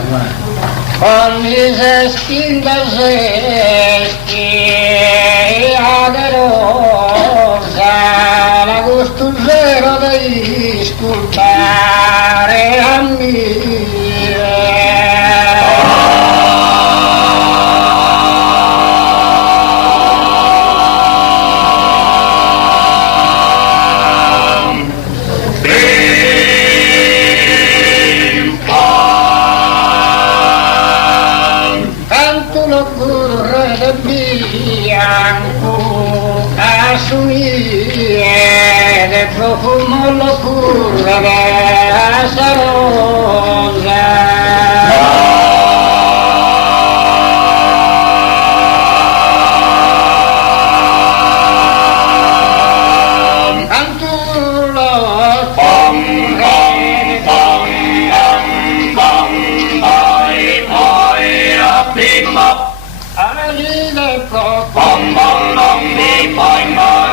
Ogni sestinda sesti aderosa la costuzero devi sculpare a me. De profumo locura dessa rosa. Cantulo pom pom pom pom poi pim up. Ali de pom pom pom poi poi.